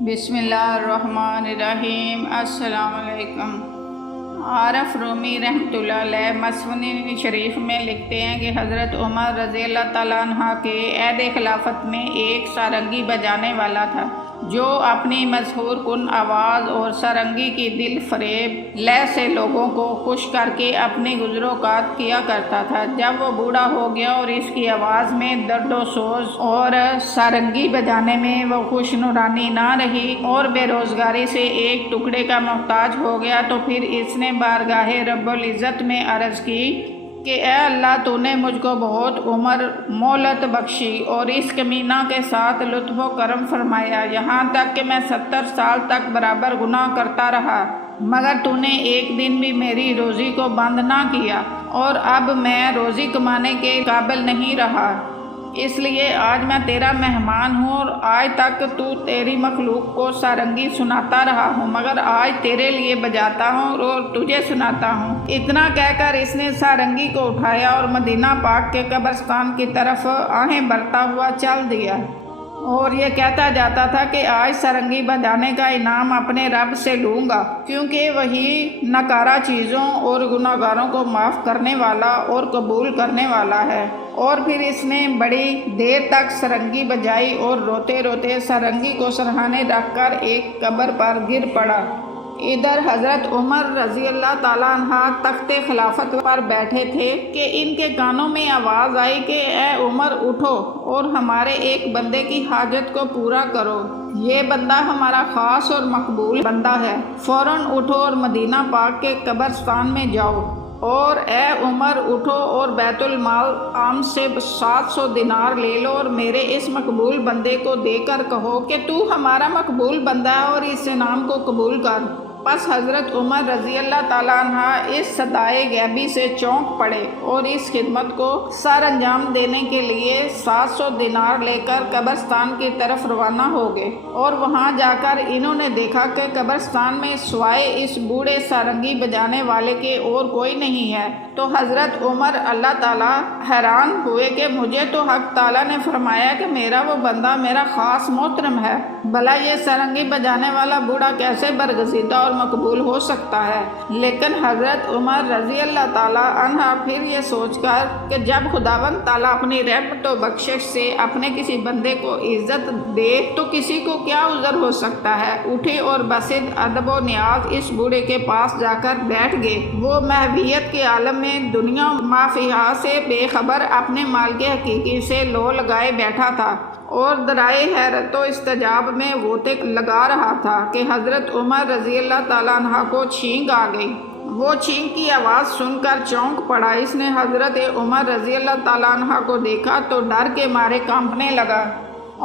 بسم اللہ الرحمن الرحیم۔ السلام علیکم۔ عارف رومی رحمۃ اللہ علیہ مسنون شریف میں لکھتے ہیں کہ حضرت عمر رضی اللہ تعالیٰ عنہ کے عہد خلافت میں ایک سارنگی بجانے والا تھا جو اپنی مشہور کن آواز اور سارنگی کی دل فریب لے سے لوگوں کو خوش کر کے اپنی گزروقات کیا کرتا تھا۔ جب وہ بوڑھا ہو گیا اور اس کی آواز میں درد و سوز اور سارنگی بجانے میں وہ خوش نورانی نہ رہی اور بے روزگاری سے ایک ٹکڑے کا محتاج ہو گیا، تو پھر اس نے بارگاہ رب العزت میں عرض کی کہ اے اللہ، تو نے مجھ کو بہت عمر مہلت بخشی اور اس کمینہ کے ساتھ لطف و کرم فرمایا، یہاں تک کہ میں 70 سال تک برابر گناہ کرتا رہا، مگر تو نے ایک دن بھی میری روزی کو بند نہ کیا، اور اب میں روزی کمانے کے قابل نہیں رہا، اس لیے آج میں تیرا مہمان ہوں اور آج تک تو تیری مخلوق کو سارنگی سناتا رہا ہوں، مگر آج تیرے لیے بجاتا ہوں اور تجھے سناتا ہوں۔ اتنا کہہ کر اس نے سارنگی کو اٹھایا اور مدینہ پاک کے قبرستان کی طرف آہیں بھرتا ہوا چل دیا، اور یہ کہتا جاتا تھا کہ آج سارنگی بجانے کا انعام اپنے رب سے لوں گا، کیونکہ وہی ناکارہ چیزوں اور گناہگاروں کو معاف کرنے والا اور قبول کرنے والا ہے۔ اور پھر اس نے بڑی دیر تک سارنگی بجائی اور روتے روتے سارنگی کو سرہانے رکھ کر ایک قبر پر گر پڑا۔ ادھر حضرت عمر رضی اللہ تعالیٰ عنہ تخت خلافت پر بیٹھے تھے کہ ان کے کانوں میں آواز آئی کہ اے عمر، اٹھو اور ہمارے ایک بندے کی حاجت کو پورا کرو، یہ بندہ ہمارا خاص اور مقبول بندہ ہے، فوراً اٹھو اور مدینہ پاک کے قبرستان میں جاؤ، اور اے عمر اٹھو اور بیت المال عام سے 700 دینار لے لو اور میرے اس مقبول بندے کو دے کر کہو کہ تو ہمارا مقبول بندہ ہے اور اس انعام کو قبول کر۔ پس حضرت عمر رضی اللہ تعالیٰ عنہ اس صدائے غیبی سے چونک پڑے اور اس خدمت کو سر انجام دینے کے لیے 700 دینار لے کر قبرستان کی طرف روانہ ہو گئے، اور وہاں جا کر انہوں نے دیکھا کہ قبرستان میں سوائے اس بوڑھے سارنگی بجانے والے کے اور کوئی نہیں ہے، تو حضرت عمر اللہ تعالیٰ حیران ہوئے کہ مجھے تو حق تعالیٰ نے فرمایا کہ میرا وہ بندہ میرا خاص محترم ہے، بھلا یہ سارنگی بجانے والا بوڑھا کیسے برگزیدہ اور مقبول ہو سکتا ہے؟ لیکن حضرت عمر رضی اللہ تعالیٰ عنہ پھر یہ سوچ کر کہ جب خداوند تعالیٰ اپنی رحمت و بخشش سے اپنے کسی بندے کو عزت دے تو کسی کو کیا عذر ہو سکتا ہے، اٹھے اور بصد ادب و نیاز اس بوڑھے کے پاس جا کر بیٹھ گئے۔ وہ محویت کے عالم میں دنیا ما فیہا سے بے خبر اپنے مالک حقیقی سے لو لگائے بیٹھا تھا اور درائے حیرت و استعجاب میں غوطے لگا رہا تھا کہ حضرت عمر رضی اللہ تعالیٰ عنہ کو چھینک آ گئی۔ وہ چھینک کی آواز سن کر چونک پڑا۔ اس نے حضرت عمر رضی اللہ تعالیٰ عنہ کو دیکھا تو ڈر کے مارے کانپنے لگا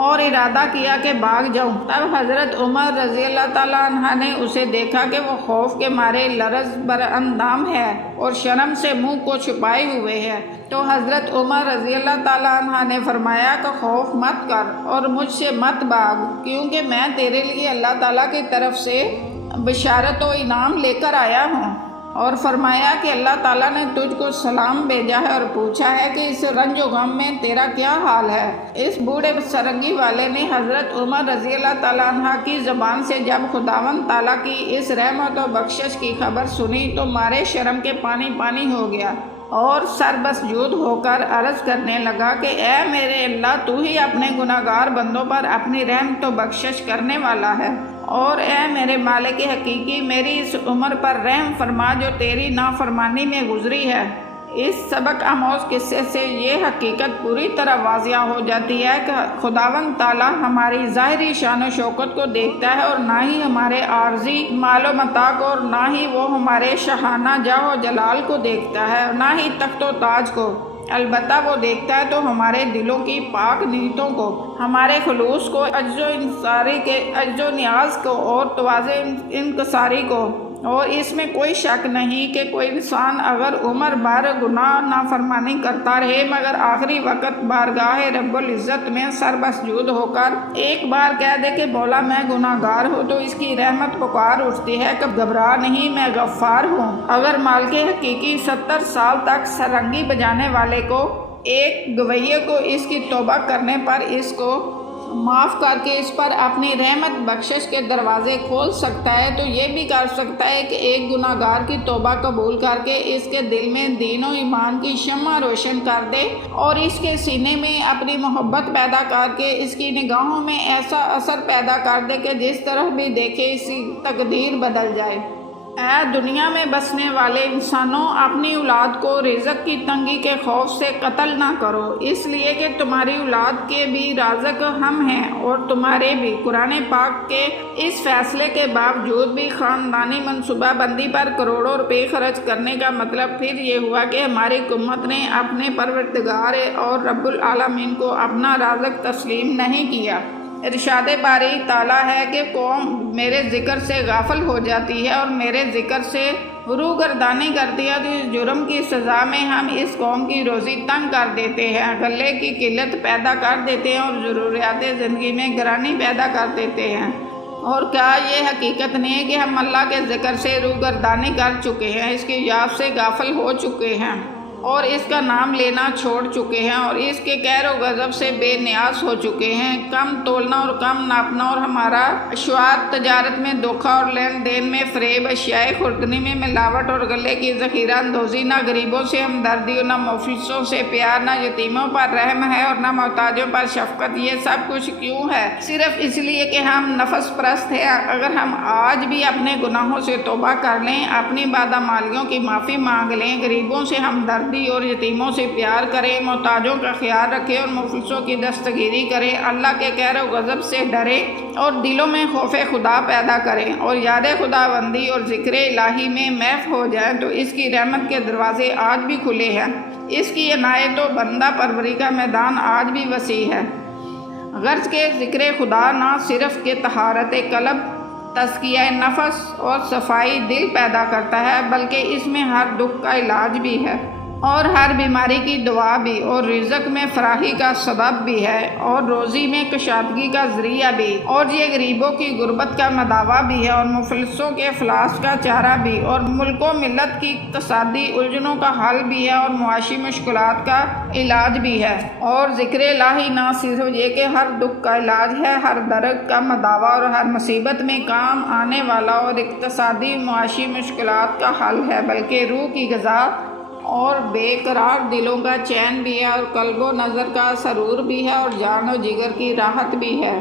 اور ارادہ کیا کہ بھاگ جاؤں۔ تب حضرت عمر رضی اللہ تعالیٰ عنہ نے اسے دیکھا کہ وہ خوف کے مارے لرز بر اندام ہے اور شرم سے منہ کو چھپائے ہوئے ہے، تو حضرت عمر رضی اللہ تعالیٰ عنہ نے فرمایا کہ خوف مت کر اور مجھ سے مت بھاگ، کیونکہ میں تیرے لیے اللہ تعالیٰ کی طرف سے بشارت و انعام لے کر آیا ہوں، اور فرمایا کہ اللہ تعالیٰ نے تجھ کو سلام بھیجا ہے اور پوچھا ہے کہ اس رنج و غم میں تیرا کیا حال ہے۔ اس بوڑھے سارنگی والے نے حضرت عمر رضی اللہ تعالیٰ عنہ کی زبان سے جب خداوند تعالیٰ کی اس رحمت و بخشش کی خبر سنی تو مارے شرم کے پانی پانی ہو گیا اور سر بسجود ہو کر عرض کرنے لگا کہ اے میرے اللہ، تو ہی اپنے گناہگار بندوں پر اپنی رحمت و بخشش کرنے والا ہے، اور اے میرے مالک حقیقی، میری اس عمر پر رحم فرما جو تیری نافرمانی میں گزری ہے۔ اس سبق آموز قصے سے یہ حقیقت پوری طرح واضح ہو جاتی ہے کہ خداوند تعالیٰ ہماری ظاہری شان و شوکت کو دیکھتا ہے، اور نہ ہی ہمارے عارضی مال و متاع کو، اور نہ ہی وہ ہمارے شاہانہ جاہ و جلال کو دیکھتا ہے، اور نہ ہی تخت و تاج کو، البتہ وہ دیکھتا ہے تو ہمارے دلوں کی پاک نیتوں کو، ہمارے خلوص کو، عجز و نیاز کو اور تواضع انکساری کو۔ اور اس میں کوئی شک نہیں کہ کوئی انسان اگر عمر بھر گناہ نافرمانی کرتا رہے مگر آخری وقت بارگاہ رب العزت میں سر بسجود ہو کر ایک بار کہہ دے کہ مولا میں گناہ گار ہوں، تو اس کی رحمت پکار اٹھتی ہے کہ گھبرا نہیں، میں غفار ہوں۔ اگر مالک حقیقی 70 سال تک سارنگی بجانے والے کو، ایک گویے کو اس کی توبہ کرنے پر اس کو معاف کر کے اس پر اپنی رحمت بخشش کے دروازے کھول سکتا ہے تو یہ بھی کر سکتا ہے کہ ایک گناہ گار کی توبہ قبول کر کے اس کے دل میں دین و ایمان کی شمع روشن کر دے اور اس کے سینے میں اپنی محبت پیدا کر کے اس کی نگاہوں میں ایسا اثر پیدا کر دے کہ جس طرح بھی دیکھے اس کی تقدیر بدل جائے۔ اے دنیا میں بسنے والے انسانوں، اپنی اولاد کو رزق کی تنگی کے خوف سے قتل نہ کرو، اس لیے کہ تمہاری اولاد کے بھی رازق ہم ہیں اور تمہارے بھی۔ قرآن پاک کے اس فیصلے کے باوجود بھی خاندانی منصوبہ بندی پر کروڑوں روپے خرچ کرنے کا مطلب پھر یہ ہوا کہ ہماری حکومت نے اپنے پروردگار اور رب العالمین کو اپنا رازق تسلیم نہیں کیا۔ ارشاد باری تعالیٰ ہے کہ قوم میرے ذکر سے غافل ہو جاتی ہے اور میرے ذکر سے روگردانی کرتی ہے تو اس جرم کی سزا میں ہم اس قوم کی روزی تنگ کر دیتے ہیں، غلے کی قلت پیدا کر دیتے ہیں اور ضروریات زندگی میں گرانی پیدا کر دیتے ہیں۔ اور کیا یہ حقیقت نہیں ہے کہ ہم اللہ کے ذکر سے روگردانی کر چکے ہیں، اس کی یاد سے غافل ہو چکے ہیں اور اس کا نام لینا چھوڑ چکے ہیں اور اس کے قہر و غضب سے بے نیاز ہو چکے ہیں۔ کم تولنا اور کم ناپنا اور ہمارا اشوار تجارت میں دھوکہ اور لین دین میں فریب، اشیاء خوردنی میں ملاوٹ اور غلے کی ذخیرہ اندوزی، نہ غریبوں سے ہمدردی اور نہ مفلسوں سے پیار، نہ یتیموں پر رحم ہے اور نہ محتاجوں پر شفقت۔ یہ سب کچھ کیوں ہے؟ صرف اس لیے کہ ہم نفس پرست ہیں۔ اگر ہم آج بھی اپنے گناہوں سے توبہ کر لیں، اپنی بادمالیوں کی معافی مانگ لیں، غریبوں سے ہمدردی اور یتیموں سے پیار کریں، محتاجوں کا خیال رکھیں اور مفلسوں کی دستگیری کریں، اللہ کے قہر و غضب سے ڈریں اور دلوں میں خوف خدا پیدا کریں اور یاد خدا بندی اور ذکر الہی میں محو ہو جائیں تو اس کی رحمت کے دروازے آج بھی کھلے ہیں۔ اس کی عنایت و بندہ پروری کا میدان آج بھی وسیع ہے۔ غرض کے ذکر خدا نہ صرف کہ طہارت قلب، تزکیہ نفس اور صفائی دل پیدا کرتا ہے بلکہ اس میں ہر دکھ کا علاج بھی ہے اور ہر بیماری کی دوا بھی، اور رزق میں فراخی کا سبب بھی ہے اور روزی میں کشادگی کا ذریعہ بھی، اور یہ غریبوں کی غربت کا مداوا بھی ہے اور مفلسوں کے افلاس کا چارہ بھی، اور ملک و ملت کی اقتصادی الجھنوں کا حل بھی ہے اور معاشی مشکلات کا علاج بھی ہے۔ اور ذکر الہی نہ صرف یہ کہ ہر دکھ کا علاج ہے، ہر درد کا مداوا اور ہر مصیبت میں کام آنے والا اور اقتصادی معاشی مشکلات کا حل ہے، بلکہ روح کی غذا اور بے قرار دلوں کا چین بھی ہے اور قلب و نظر کا سرور بھی ہے اور جان و جگر کی راحت بھی ہے۔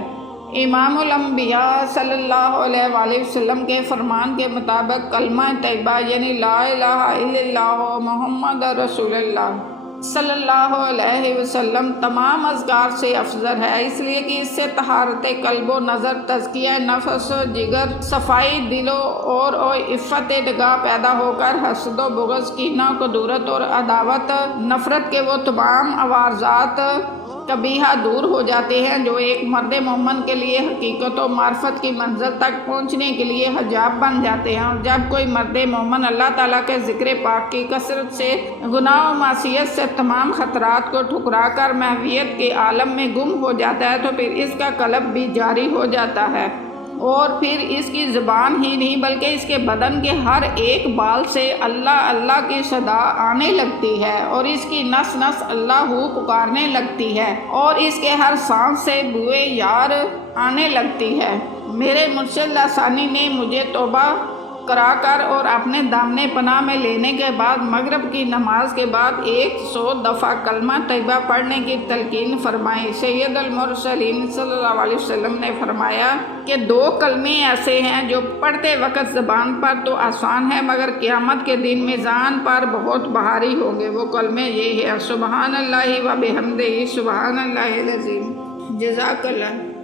امام الانبیاء صلی اللہ علیہ وآلہ وسلم کے فرمان کے مطابق کلمہ طیبہ یعنی لا الہ الا اللہ محمد رسول اللہ صلی اللہ علیہ وسلم تمام اذکار سے افضل ہے، اس لیے کہ اس سے طہارت قلب و نظر، تزکیہ نفس، جگر، صفائی دل اور عفت نگاہ پیدا ہو کر حسد و بغض، کینہ، کدورت اور عداوت، نفرت کے وہ تمام عوارضات قبیحہ دور ہو جاتے ہیں جو ایک مرد مومن کے لیے حقیقت و معرفت کی منزل تک پہنچنے کے لیے حجاب بن جاتے ہیں۔ اور جب کوئی مرد مومن اللہ تعالیٰ کے ذکر پاک کی کثرت سے گناہ و معصیت سے تمام خطرات کو ٹھکرا کر محویت کے عالم میں گم ہو جاتا ہے تو پھر اس کا قلب بھی جاری ہو جاتا ہے اور پھر اس کی زبان ہی نہیں بلکہ اس کے بدن کے ہر ایک بال سے اللہ اللہ کی صدا آنے لگتی ہے اور اس کی نس نس اللہ ہو پکارنے لگتی ہے اور اس کے ہر سانس سے بوئے یار آنے لگتی ہے۔ میرے مرشد ثانی نے مجھے توبہ کرا کر اور اپنے دامن پناہ میں لینے کے بعد مغرب کی نماز کے بعد 100 دفعہ کلمہ طیبہ پڑھنے کی تلقین فرمائی۔ سید المرسلین صلی اللہ علیہ وسلم نے فرمایا کہ 2 کلمے ایسے ہیں جو پڑھتے وقت زبان پر تو آسان ہے مگر قیامت کے دن میزان پر بہت بھاری ہوں گے۔ وہ کلمے یہ ہے: سبحان اللہ و بحمدہ، سبحان اللہ العظیم۔ جزاک اللہ۔